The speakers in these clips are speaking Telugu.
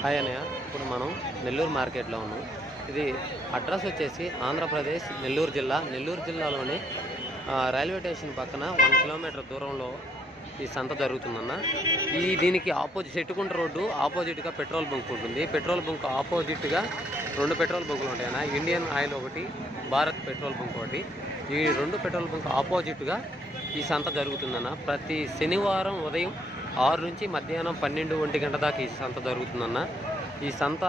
హాయ్ అనయ్య ఇప్పుడు మనం నెల్లూరు మార్కెట్లో ఉన్నాం. ఇది అడ్రస్ వచ్చేసి ఆంధ్రప్రదేశ్ నెల్లూరు జిల్లా. నెల్లూరు జిల్లాలోని రైల్వే స్టేషన్ పక్కన వన్ కిలోమీటర్ దూరంలో ఈ సంత జరుగుతుందన్న. ఈ దీనికి ఆపోజిట్ చెట్టుకుంట రోడ్డు ఆపోజిట్గా పెట్రోల్ బంక్ ఉంటుంది. పెట్రోల్ బంక్ ఆపోజిట్గా రెండు పెట్రోల్ బంకులు ఉంటాయన్న. ఇండియన్ ఆయిల్ ఒకటి భారత్ పెట్రోల్ బంక్ ఒకటి. ఈ రెండు పెట్రోల్ బంక్ ఆపోజిట్గా ఈ సంత జరుగుతుందన్న. ప్రతి శనివారం ఉదయం ఆరు నుంచి మధ్యాహ్నం పన్నెండు ఒంటి గంట దాకా ఈ సంత జరుగుతుందన్న. ఈ సంత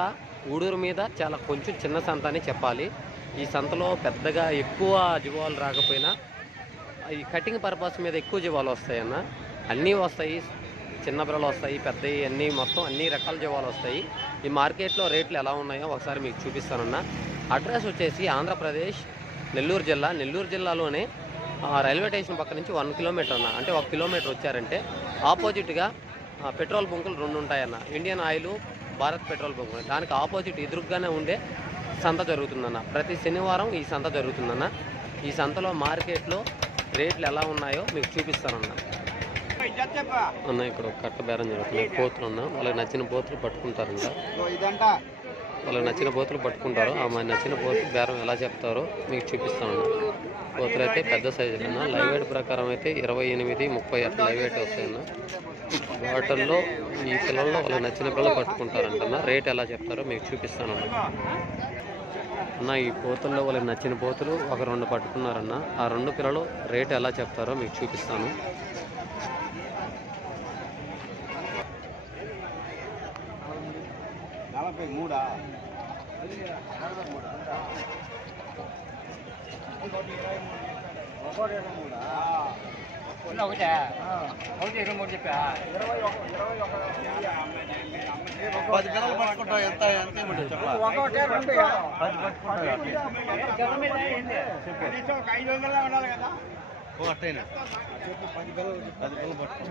ఊడూరు మీద చాలా కొంచెం చిన్న సంత అని చెప్పాలి. ఈ సంతలో పెద్దగా ఎక్కువ జీవాలు రాకపోయినా ఈ కటింగ్ పర్పస్ మీద ఎక్కువ జీవాలు వస్తాయన్న. అన్నీ వస్తాయి చిన్న పిల్లలు వస్తాయి పెద్దవి అన్నీ మొత్తం అన్ని రకాల జీవాలు వస్తాయి. ఈ మార్కెట్లో రేట్లు ఎలా ఉన్నాయో ఒకసారి మీకు చూపిస్తానన్న. అడ్రస్ వచ్చేసి ఆంధ్రప్రదేశ్ నెల్లూరు జిల్లా. నెల్లూరు జిల్లాలోనే రైల్వే స్టేషన్ పక్క నుంచి వన్ కిలోమీటర్ అన్న అంటే ఒక కిలోమీటర్ వచ్చారంటే ఆపోజిట్గా పెట్రోల్ బంకులు రెండు ఉంటాయన్న Indian oil Bharat petrol bunk. దానికి ఆపోజిట్ ఎదురుగానే ఉండే సంత జరుగుతుందన్న. ప్రతి శనివారం ఈ సంత జరుగుతుందన్న. ఈ సంతలో మార్కెట్లో రేట్లు ఎలా ఉన్నాయో మీకు చూపిస్తానన్న. అన్న ఇక్కడ కట్ట బేరం జరుగుతున్నాయి పోతులు అన్న వాళ్ళకి నచ్చిన పోతులు పట్టుకుంటారంట. వాళ్ళకి నచ్చిన పోతులు పట్టుకుంటారు. ఆ నచ్చిన పోతులు బేరం ఎలా చెప్తారో మీకు చూపిస్తాను పోతులు అయితే పెద్ద సైజులు అన్న. లైవ్ వెయిట్ ప్రకారం అయితే ఇరవై ఎనిమిది ముప్పై అట్లా లైవ్ వెయిట్ వస్తాయన్న. వాటర్లో ఈ పిల్లల్లో వాళ్ళకి నచ్చిన పిల్లలు పట్టుకుంటారంటన్న రేట్ ఎలా చెప్తారో మీకు చూపిస్తాను అన్న ఈ పోతుల్లో వాళ్ళకి నచ్చిన పోతులు ఒక రెండు పట్టుకున్నారన్న. ఆ రెండు పిల్లలు రేట్ ఎలా చెప్తారో మీకు చూపిస్తాను. నలభై మూడా ఒకటే ఒకటి ఇరవై మూడు చెప్పా పది పిల్లలు పట్టుకుంటాం ఎంత ఎంత ఇవ్వమంటావు చెప్పా ఒకటే రెండు పది పట్టుకుంటాం ఐదు వందలు ఉండాలి కదా పట్టుకుంటాం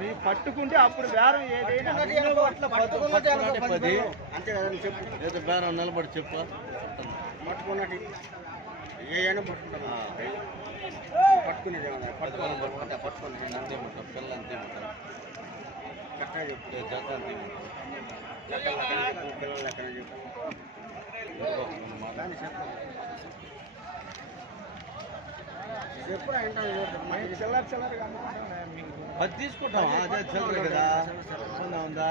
మీ పట్టుకుంటే అప్పుడు బేరం ఏదైనా. పట్టుకున్నట్టు పది. అంతే కదా నువ్వు చెప్పు. ఏదో బేరం నిలబడి చెప్పు. పట్టుకున్నట్టు. ఏ అయినా పట్టుకుంటాను. పట్టుకునేది పిల్లలు పట్టుకుంటా పట్టుకుని అంతే ఇవ్వమంటాం పిల్లలు అంతే చెప్పు. ఏ జత అంతే ఇవ్వమంటాం లెక్కలు లెక్కన చెప్పు పిల్లలు చెప్పు. చెప్పు. అది ఏంటో చిల్లర తీసుకుంటాం అదే చిల్లర కదా. ఉందా ఉందా?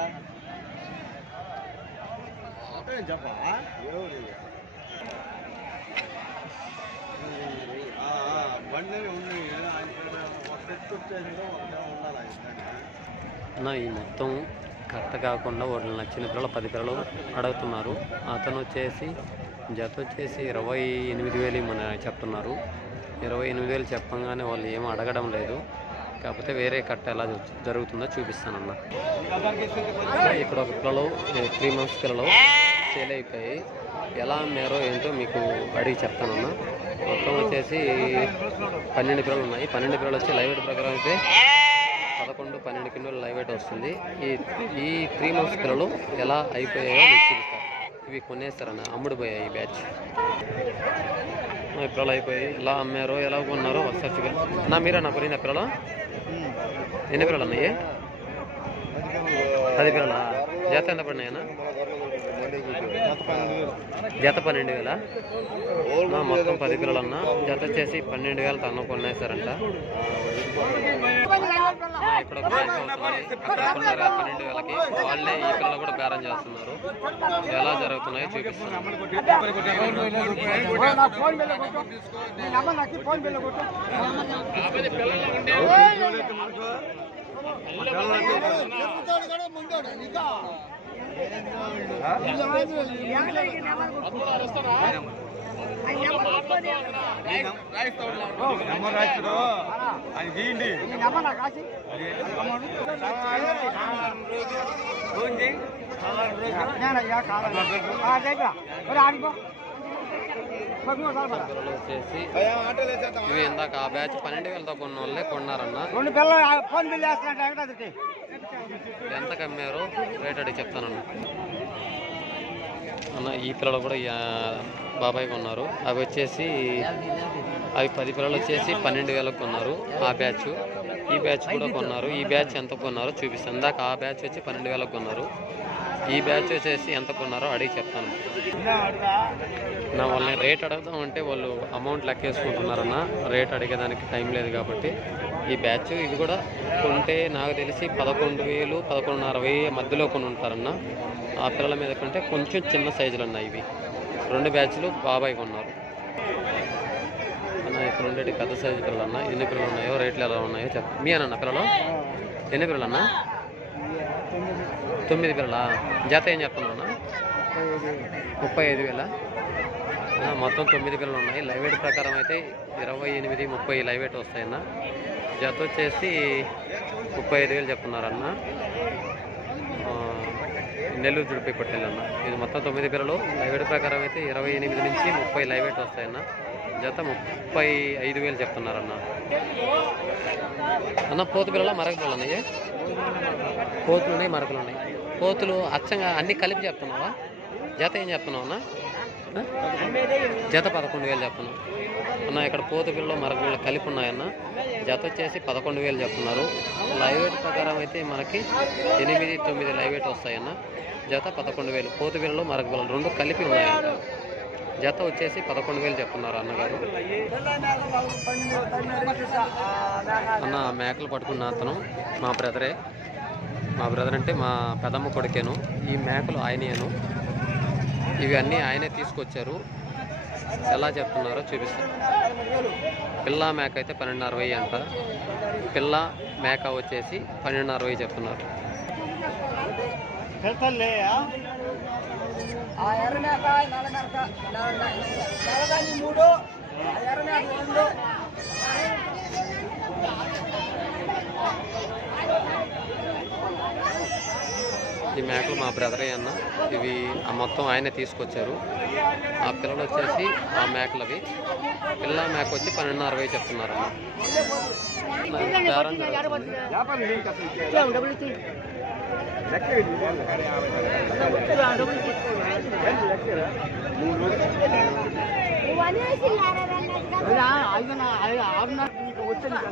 చెప్పా. బండి ఉంది ఆయన ఈ మొత్తం కట్ట కాకుండా వాళ్ళు నచ్చిన పిల్లలు పది పిల్లలు అడుగుతున్నారు. అతను వచ్చేసి జత వచ్చేసి ఇరవై ఎనిమిది వేలు మన చెప్తున్నారు. ఇరవై ఎనిమిది వేలు చెప్పంగానే వాళ్ళు ఏమీ అడగడం లేదు. కాకపోతే వేరే కట్ట ఎలా జరుగుతుందో చూపిస్తానన్న ఇక్కడ ఒక పిల్లలు త్రీ మంత్స్ పిల్లలు సేల్ అయిపోయి ఎలా అమ్మారో ఏంటో మీకు అడిగి చెప్తానన్న మొత్తం వచ్చేసి పన్నెండు పిల్లలు ఉన్నాయి. పన్నెండు పిల్లలు వచ్చి లైవ్ ప్రకారం అయితే పదకొండు పన్నెండు కిలోలు లైవ్ వెయిట్ వస్తుంది. ఈ ఈ త్రీ మంత్స్ పిల్లలు ఎలా అయిపోయాయో మీకు చూపిస్తారు ఇవి కొనేస్తారన్న. అమ్ముడుపోయాయి ఈ బ్యాచ్. ఈ పిల్లలు అయిపోయి ఎలా అమ్మారో ఎలా కొన్నారో ఒకసారి నా మీరా నా కొనిన పిల్లలు ఎన్ని పిల్లలు ఉన్నాయి పది పిల్లలా జత ఎంత పడినాయన్నా జత పన్నెండు వేల? మొత్తం పది పిల్లలు అన్న. జత వచ్చేసి పన్నెండు వేల తన కొన్నాయి ఆ, ఇక్కడ పన్నెండు వేలకి వాళ్ళే ఈ పిల్లలు కూడా బేరం చేస్తున్నారు. ఎలా జరుగుతున్నాయో చూపిస్తున్నాను అది తీయండి ఇవి ఇందాక ఆ బ్యాచ్ పన్నెండు వేలతో కొన్న వాళ్ళే కొన్నారన్న. రెండు పిల్లలు ఫోన్ బిల్ ఎంత కమ్మారో? రేట్ అడిగి చెప్తానన్న. అన్న ఈ పిల్లలు కూడా బాబాయ్ కొన్నారు. అవి వచ్చేసి అవి పది పిల్లలు వచ్చేసి పన్నెండు వేలకు కొన్నారు ఆ బ్యాచ్. ఈ బ్యాచ్ కూడా కొన్నారు. ఈ బ్యాచ్ ఎంత కొన్నారో చూపిస్తాను. ఇందాక ఆ బ్యాచ్ వచ్చి పన్నెండు వేలకు కొన్నారు. ఈ బ్యాచ్ వచ్చేసి ఎంత కొన్నారో అడిగి చెప్తాను. నా వాళ్ళని రేట్ అడుగుదాం అంటే వాళ్ళు అమౌంట్ లెక్కేసుకుంటున్నారన్న. రేట్ అడిగేదానికి టైం లేదు కాబట్టి. ఈ బ్యాచ్ ఇది కూడా కొంటే నాకు తెలిసి పదకొండు వేలు పదకొండున్నర వెయ్యి మధ్యలో కొన్ని ఉంటారన్న. ఆ పిల్లల మీద కంటే కొంచెం చిన్న సైజులు ఉన్నాయి ఇవి. రెండు బ్యాచ్లు బాబాయ్ కొన్నారు. అన్న ఇక్కడ ఉండేటి పెద్ద సైజు పిల్లలు అన్న ఎన్ని పిల్లలు ఉన్నాయో రేట్లు ఎలా ఉన్నాయో చెప్ మీ అన్న పిల్లలు? ఎన్ని పిల్లలు అన్న? తొమ్మిది పిల్లలా? జత ఏం చెప్తున్నా అన్న? ముప్పై ఐదు వేల మొత్తం తొమ్మిది పిల్లలు ఉన్నాయి. లైవ్ వెయిట్ ప్రకారం అయితే ఇరవై ఎనిమిది ముప్పై లైవ్ వెయిట్ వస్తాయన్న. జత వచ్చేసి ముప్పై ఐదు వేలు చెప్తున్నారన్న. నెల్లూరు జుడిపి పట్టెలన్న ఇది మొత్తం తొమ్మిది పిల్లలు లైవేట్ ప్రకారం అయితే ఇరవై ఎనిమిది నుంచి ముప్పై లైవేట్ వస్తాయన్న. జత ముప్పై ఐదు వేలు చెప్తున్నారన్న. అన్న పోతు పిల్లల మరక పిల్లలు ఉన్నాయి పోతులు ఉన్నాయి మరకలు ఉన్నాయి. పోతులు అచ్చంగా అన్నీ కలిపి చెప్తున్నావా? జత ఏం చెప్తున్నావు అన్న? జత పదకొండు వేలు చెప్తున్నావు అన్న ఇక్కడ పోతు పిల్లలు మరక కలిపి ఉన్నాయన్న. జత వచ్చేసి పదకొండు వేలు చెప్తున్నారు లైవ్ వెయిట్ ప్రకారం అయితే మనకి ఎనిమిది తొమ్మిది లైవ్ వెయిట్ వస్తాయన్న. జత పదకొండు వేలు. పోతు పిల్లలు మరక పిల్లలు రెండు కలిపి ఉన్నాయంట జత వచ్చేసి పదకొండు వేలు చెప్తున్నారు అన్నగారు. అన్న మేకలు పట్టుకున్న అతను మా బ్రదరే. మా బ్రదర్ అంటే మా పెదమ్మ కొడుకేను. ఈ మేకలు ఆయనేను ఇవి అన్నీ ఆయనే తీసుకొచ్చారు. ఎలా చెప్తున్నారో చూపిస్తాను. పిల్ల మేక అయితే పన్నెండున్నర వెయ్యి అంట. పిల్ల మేక వచ్చేసి పన్నెండున్నర వెయ్యి చెప్తున్నారు. మూడు ఆ ఎర్ర మేక రెండు ఈ మేకలు మా బ్రదరే అన్న ఇవి మొత్తం ఆయనే తీసుకొచ్చారు. ఆ పిల్లలు వచ్చేసి ఆ మేకలవి. పిల్ల మేక వచ్చి పన్నెండున్నర వెయ్యి చెప్తున్నారు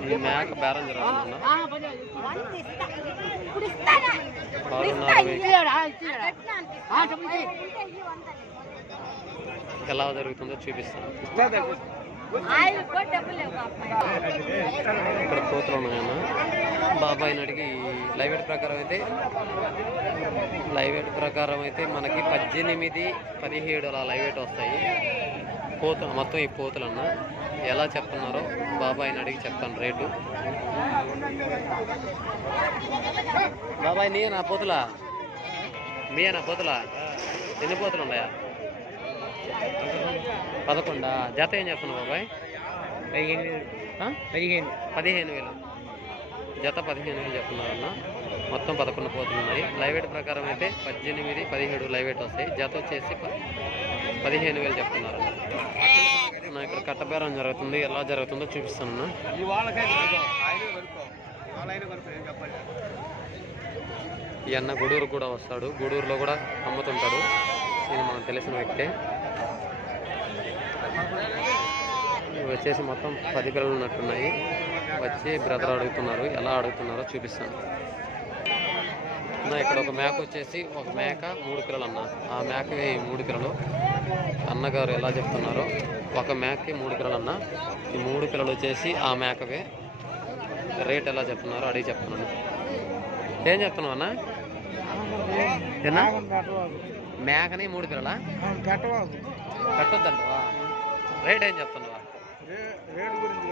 ఈ మేక బేరం ఎలా జరుగుతుందో చూపిస్తాను. ఇక్కడ కోతులు ఉన్నాయన్న బాబాయ్ని అడిగి లైవ్ వెయిట్ ప్రకారం అయితే లైవ్ వెయిట్ ప్రకారం అయితే మనకి పద్దెనిమిది పదిహేడు అలా లైవ్ వెయిట్ వస్తాయి. కోత మొత్తం ఈ కోతులు అన్న ఎలా చెప్తున్నారో బాబాయ్ని అడిగి చెప్తాను రేటు. బాబాయ్ నీ నా పోతులా? మీ నా పోతులా? ఎన్ని పోతులు ఉన్నాయా? పదకొండా? జత ఏం చెప్తున్నావు బాబాయ్? పదిహేను పదిహేను. పదిహేను వేలు. జత పదిహేను వేలు చెప్తున్నారన్న మొత్తం పదకొండు పోతులు ఉన్నాయి. లైవ్ వెయిట్ ప్రకారం అయితే పద్దెనిమిది పదిహేడు లైవ్ వెయిట్ వస్తాయి. జత వచ్చేసి పదిహేను వేలు చెప్తున్నారు. నా ఇక్కడ కట్టబేరం జరుగుతుంది. ఎలా జరుగుతుందో చూపిస్తాను ఈ అన్న గూడూరు కూడా వస్తాడు. గూడూరులో కూడా అమ్ముతుంటాడు. ఈయన మనకు తెలిసిన వ్యక్తే. వచ్చేసి మొత్తం పది పిల్లలు ఉన్నట్టున్నాయి. వచ్చి బ్రదర్ అడుగుతున్నారు. ఎలా అడుగుతున్నారో చూపిస్తాను. అన్న ఇక్కడ ఒక మేక వచ్చేసి ఒక మేక మూడు పిల్లలు అన్న. ఆ మేకవి మూడు పిల్లలు అన్నగారు ఎలా చెప్తున్నారో ఒక మేకకి మూడు పిల్లలు అన్న. ఈ మూడు పిల్లలు వచ్చేసి ఆ మేకవే రేట్ ఎలా చెప్తున్నారో అడిగి చెప్తున్నాను. ఏం చెప్తున్నావు అన్న? ఏనా? మేకని మూడు పిల్లలా పెట్టబాబు కట్టొద్దంటవా రేట్ ఏం చెప్తున్నావా? రేటు గురించి?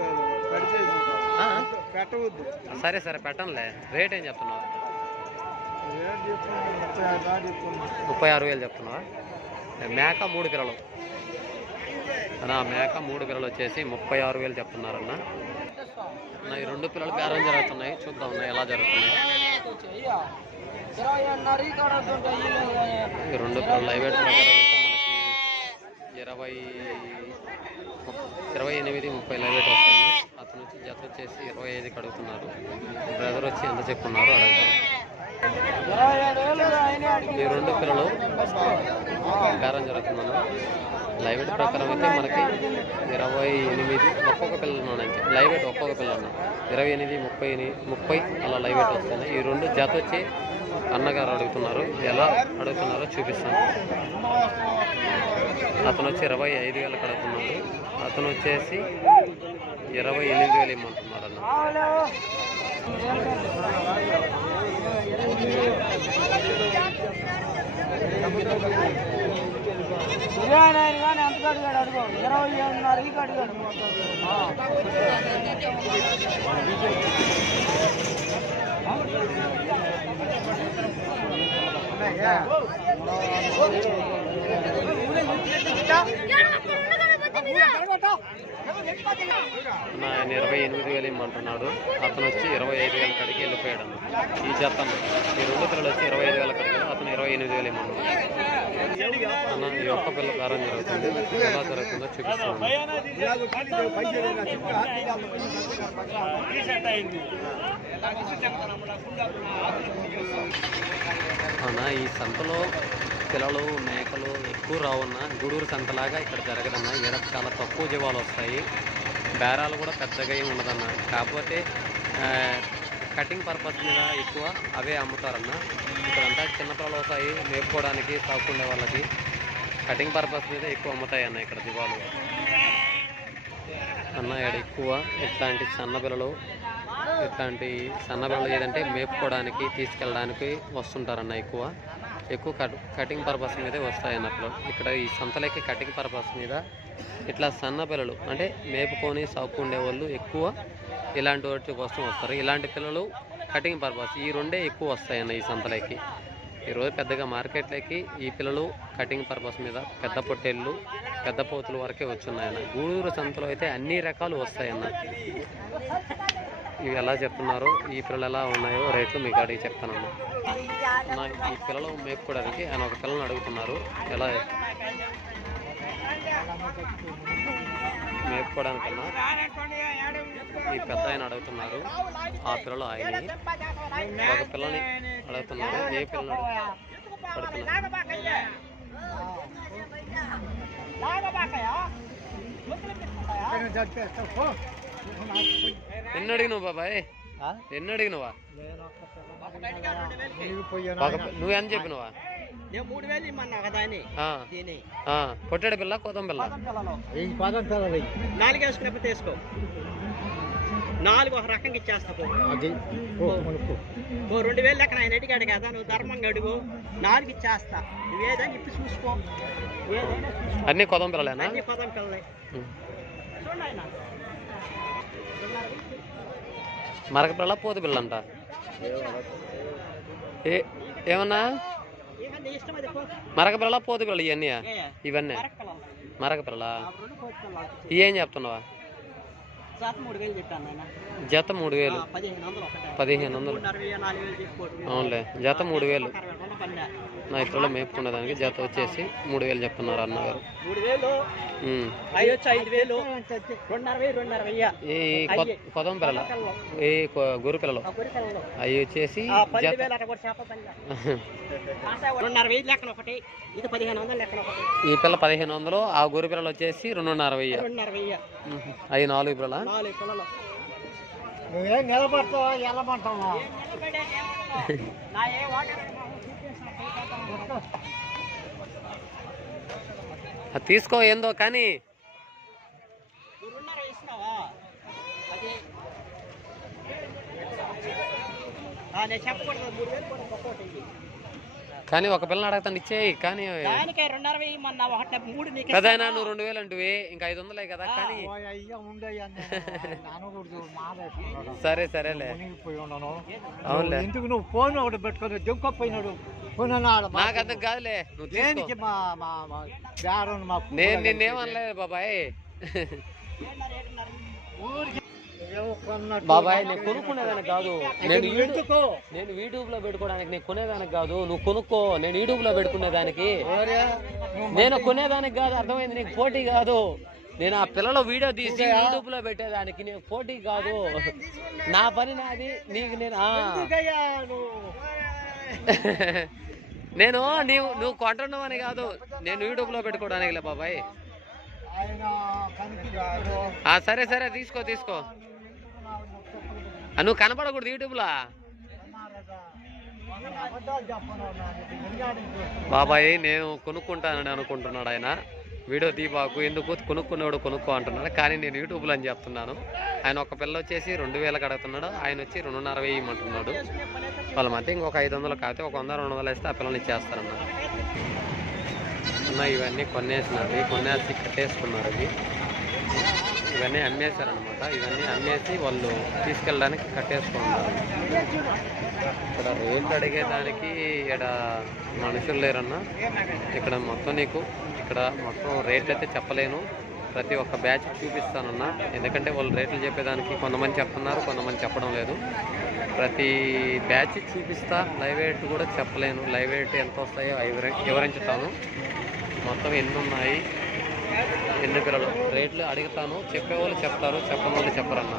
పెట్టవద్దు. సరే సరే పెట్టనులే. రేట్ ఏం చెప్తున్నావా? ముప్పై ఆరు వేలు చెప్తున్నావా? మేక మూడు పిల్లలు అన్న మేక మూడు పిల్లలు వచ్చేసి ముప్పై ఆరు వేలు చెప్తున్నారన్న. అన్న, ఈ రెండు పిల్లలు బేరం జరుగుతున్నాయి. చూద్దాం ఎలా జరుగుతున్నాయి. ఈ రెండు పిల్లలు లైవ్ అయితే మనకి ఇరవై ఇరవై ఎనిమిది ముప్పై లైవ్ వెయిట్ వస్తాయి అతను వచ్చి జత వచ్చేసి ఇరవై ఐదుకి అడుగుతున్నారు. బ్రదర్ వచ్చి ఎంత చెప్పున్నారు అడుగుతారు. ఈ రెండు పిల్లలు బేరం జరుగుతున్నాను లైవ్ వెయిట్ ప్రకారం అయితే మనకి ఇరవై ఎనిమిది ఒక్కొక్క పిల్లలు ఉన్నాయి. లైవ్ వెయిట్ ఒక్కొక్క పిల్లలు ఉన్నాయి. ఇరవై ఎనిమిది ముప్పై ముప్పై అలా లైవ్ వెయిట్ వస్తుంది ఈ రెండు జత వచ్చి అన్నగారు అడుగుతున్నారు. ఎలా అడుగుతున్నారో చూపిస్తాను. అతను వచ్చి ఇరవై ఐదు వేలకు అడుగుతున్నాడు అతను వచ్చేసి ఇరవై ఎనిమిది వేలు ఇమ్మంటున్నాడు అన్న ఇరవై నైన్ కానీ ఎంత అడుగు. ఇరవై ఏడున్నరకి అడిగాడు అన్న ఆయన ఇరవై ఎనిమిది వేలు ఇమ్మంటున్నాడు. అతను వచ్చి ఇరవై ఐదు వేల కడికి వెళ్ళిపోయాడు. ఈ జతం ఈ రెండు పిల్లలు వచ్చి ఇరవై ఐదు వేల కడికి అతను ఇరవై ఎనిమిది వేలు ఇమ్మంటున్నాడు. అన్న ఈ ఒక్క పిల్ల కారం జరుగుతుంది. ఎలా జరుగుతుందో చూపిస్తాను. అన్న ఈ సంతలో పిల్లలు మేకలు ఎక్కువ రావున్న గూడూరు సంతలాగా ఇక్కడ జరగదన్న. ఈడ చాలా తక్కువ జీవాలు వస్తాయి. బేరాలు కూడా పెద్దగా ఏమి ఉండదన్న. కాకపోతే కటింగ్ పర్పస్ మీద ఎక్కువ అవే అమ్ముతారన్న. ఇక్కడంతా చిన్నపిల్లలు వస్తాయి మేపుకోవడానికి సాగుకుండే వాళ్ళకి. కటింగ్ పర్పస్ మీద ఎక్కువ అమ్ముతాయి అన్న ఇక్కడ జీవాలు. అన్న ఇక్కడ ఎక్కువ ఇట్లాంటి సన్నపిల్లలు ఇట్లాంటి సన్నపిల్లలు ఏదంటే మేపుకోవడానికి తీసుకెళ్ళడానికి వస్తుంటారన్న ఎక్కువ. ఎక్కువ కట్ కటింగ్ పర్పస్ మీదే వస్తాయి అన్నట్లు. ఇక్కడ ఈ సంతలకి కటింగ్ పర్పస్ మీద ఇట్లా సన్న పిల్లలు అంటే మేపుకొని సాగుకుండే వాళ్ళు ఎక్కువ ఇలాంటి వాటి కోసం వస్తారు. ఇలాంటి పిల్లలు కటింగ్ పర్పస్ ఈ రెండే ఎక్కువ వస్తాయన్న ఈ సంతలకి. ఈరోజు పెద్దగా మార్కెట్లోకి ఈ పిల్లలు కటింగ్ పర్పస్ మీద పెద్ద పొట్టేళ్ళు పెద్ద పోతుల వరకే వచ్చున్నాయన్న. గూడూరు సంతలో అయితే అన్ని రకాలు వస్తాయన్న. ఇవి ఎలా చెప్తున్నారో? ఈ పిల్లలు ఎలా ఉన్నాయో రేట్లు మీకు అడిగి చెప్తానన్న అన్న ఈ పిల్లలు మేపుకోవడానికి ఆయన ఒక పిల్లని అడుగుతున్నారు. ఎలా మేపుకోవడానికన్నా ఈ పెద్ద ఆయన అడుగుతున్నారు. ఆ పిల్లలు ఆయన ఒక పిల్లని అడుగుతున్నారు. ఏ పిల్లని అడుగుతున్నారు? ఎన్ని అడిగినావు బాబాయ్ ఎన్ని అడిగినవా నువ్వు ఎంత చెప్పినవా? కదా పొట్టేడు పిల్ల కోతం పిల్ల? నాలుగు వేసుకున్నప్పుడు తీసుకో. నాలుగు ఒక రకంగా ఇచ్చేస్తా పో. అది ఓ రెండు వేలు లెక్కన ఆయన అడిగాడు కదా నువ్వు ధర్మంగా అడుగు. నాలుగు ఇచ్చేస్తా. నువ్వేదని ఇప్పి చూసుకో. అన్ని కోతం పిల్లలేనా? అన్ని పదం పిల్లలే. చూడండి ఆయన మరక పిల్ల పోతు పిల్ల అంట ఏ ఏమన్నా? ఇక నీ ఇష్టం అది పో మరక పిల్ల పోతు పిల్ల ఇవన్నీ? ఇవన్నీ మరక పిల్లలు. మరక పిల్ల ఆ రెండు కోతి పిల్లలు. ఇవి ఏం చెప్తున్నావా? శాతం మూడు వేలు చెప్పాను నాయన. జత మూడు వేలు పదిహేను వందలు పదిహేను అవునులే జత మూడు వేలు. నా ఇతరులో మేపుకునే దానికి జత వచ్చేసి మూడు వేలు చెప్తున్నారు అన్నగారు ఈ కొదం పిల్లలు. ఈ గొర్రె పిల్లలు. గురి పిల్లలు. అవి వచ్చేసి ఈ పిల్ల పదిహేను వందలు ఆ గొర్రె పిల్లలు వచ్చేసి రెండున్నర వెయ్యి. అవి నాలుగు పిల్లలు? నువ్వేం నిలబడతావా వెళ్ళమంటావా? తీసుకో ఏందో కానీ. రెండున్నర ఇస్తున్నావా అది. ఆ, నేను చెప్పకూడదు మూడు వేలు కూడా. కానీ ఒక పిల్లని అడగతాను ఇచ్చేయి కానీ దానికే రెండున్నర వెయ్యి మొన్న ఒకటి మూడు నీకు పెద్ద ఇస్తాను. నువ్వు రెండు వేలు అంటువి ఇంకా ఐదు వందలే కదా కానీ సరే సరేలే. అవునులే. ఎందుకు నువ్వు ఫోన్ ఒకటి పెట్టుకొని అన్నాడు నాకు అంత కాదులే నువ్వు దేనికి మా నేను నిన్నేమనలేదు బాబాయ్. బాబాయ్ నేను కొనుక్కునేదానికి కాదు. నేను నేను యూట్యూబ్లో పెట్టుకోవడానికి నేను కొనేదానికి కాదు. నువ్వు కొనుక్కో. నేను యూట్యూబ్లో పెట్టుకునేదానికి నేను కొనేదానికి కాదు. అర్థమైంది? నీకు పోటీ కాదు. నేను ఆ పిల్లల వీడియో తీసి యూట్యూబ్లో పెట్టేదానికి నేను పోటీ కాదు. నా పని నాది. నీకు నేను నేను నీవు నువ్వు కొంటున్నావు అని కాదు. నేను యూట్యూబ్లో పెట్టుకోవడానికి లే బాబాయ్ సరే సరే తీసుకో తీసుకో. నువ్వు కనపడకూడదు యూట్యూబ్లో. బాబాయ్ నేను కొనుక్కుంటానని అనుకుంటున్నాడు ఆయన. వీడియో దీపాకు ఎందుకు కొనుక్కున్నాడు కొనుక్కో అంటున్నాడు. కానీ నేను యూట్యూబ్లో అని చెప్తున్నాను. ఆయన ఒక పిల్ల వచ్చేసి రెండు వేలకు అడుగుతున్నాడు ఆయన వచ్చి రెండున్నర వెయ్యి ఇమ్మంటున్నాడు. వాళ్ళ మధ్య ఇంకొక ఐదు వందలు కాకపోతే ఒక వంద రెండు వందలు వేస్తే ఆ పిల్లల్ని ఇచ్చేస్తారన్న ఇవన్నీ కొనేసినవి కొనేసి కట్టేసుకున్నారు ఇవి ఇవన్నీ అమ్మేశారనమాట ఇవన్నీ అమ్మేసి వాళ్ళు తీసుకెళ్ళడానికి కట్టేసుకున్నారు. ఇక్కడ రేట్లు అడిగేదానికి ఇక్కడ మనుషులు లేరన్నా. ఇక్కడ మొత్తం నీకు ఇక్కడ మొత్తం రేట్లు అయితే చెప్పలేను. ప్రతి ఒక్క బ్యాచ్ చూపిస్తానన్నా. ఎందుకంటే వాళ్ళు రేట్లు చెప్పేదానికి కొంతమంది చెప్తున్నారు కొంతమంది చెప్పడం లేదు. ప్రతి బ్యాచ్ చూపిస్తా లైవ్ రేట్ కూడా చెప్పలేను. లైవ్ రేట్ ఎంత వస్తాయో వివరించుతాను. మొత్తం ఎన్ని ఉన్నాయి? ఎన్ని పిల్లలు. రేట్లు అడుగుతాను. చెప్పేవాళ్ళు చెప్తారు. చెప్పని వాళ్ళు చెప్పరన్నా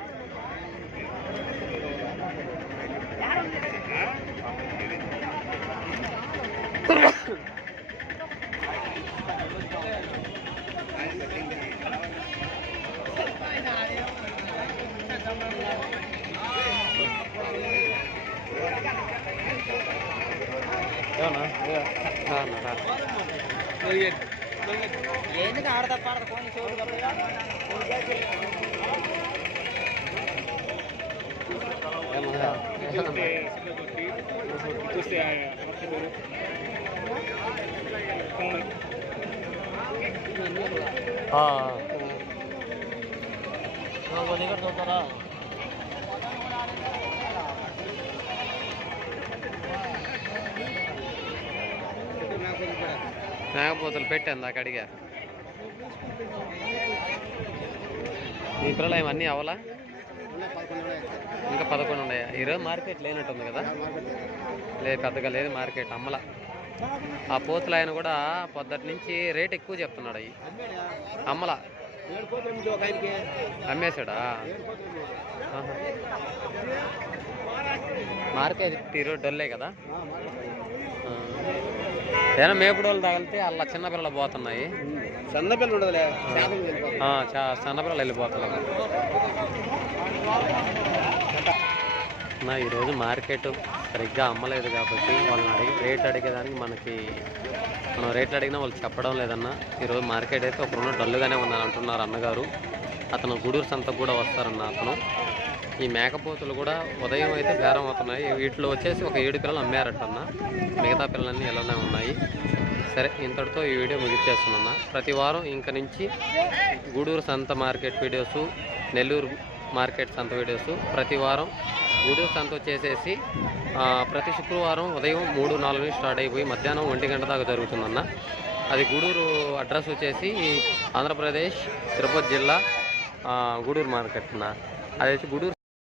రా అన్న, రా. ఎందుకు ఆడదా పాడదా ఫోన్ చూడు ఏమన్నా? ఏమన్నా? ఆ, నాగపోతలు పెట్టాను దాకా అడిగా. మీ పిల్లలు అన్నీ అవలా? ఇంకా పదకొండు ఉన్నాయా? ఈరోజు మార్కెట్ లేనట్టుంది కదా? లేదు పెద్దగా లేదు మార్కెట్ అమ్మల. ఆ పోతులు ఆయన కూడా పొద్దుటి నుంచి రేట్ ఎక్కువ చెప్తున్నాడు అవి అమ్మల. అమ్మేశాడా? మార్కెట్ ఈరోజు డొల్లే కదా? ఏదైనా మేపుడు వాళ్ళు తగిలితే అలా చిన్నపిల్లలు పోతున్నాయి. సన్నపిల్ల ఉండదులే సన్నపిల్లలు వెళ్ళిపోతున్నారు. నా ఈరోజు మార్కెట్ సరిగ్గా అమ్మలేదు కాబట్టి వాళ్ళని అడిగి రేట్ అడిగేదానికి మనకి మనం రేట్లు అడిగినా వాళ్ళు చెప్పడం లేదన్నా. ఈరోజు మార్కెట్ అయితే ఒక రెండు డల్లుగానే ఉందని అంటున్నారు అన్నగారు. అతను గూడూరు సంతకు కూడా వస్తారన్న అతను. ఈ మేకపోతులు కూడా ఉదయం అయితే బేరం అవుతున్నాయి. వీటిలో వచ్చేసి ఒక ఏడు పిల్లలు అమ్మారటన్న. మిగతా పిల్లలన్నీ ఇలానే ఉన్నాయి. సరే ఇంతటితో ఈ వీడియో ముగిచ్చేస్తున్నా ప్రతి వారం ఇంక నుంచి గూడూరు సంత మార్కెట్ వీడియోస్ నెల్లూరు మార్కెట్ సంత వీడియోస్ ప్రతి వారం గూడూరు సంత వచ్చేసేసి ప్రతి శుక్రవారం ఉదయం మూడు నాలుగు నుంచి స్టార్ట్ అయిపోయి మధ్యాహ్నం ఒంటి గంట దాకా జరుగుతుందన్న. అది గూడూరు అడ్రస్ వచ్చేసి ఆంధ్రప్రదేశ్ తిరుపతి జిల్లా గూడూరు మార్కెట్ అన్న. అది వచ్చి గూడూరు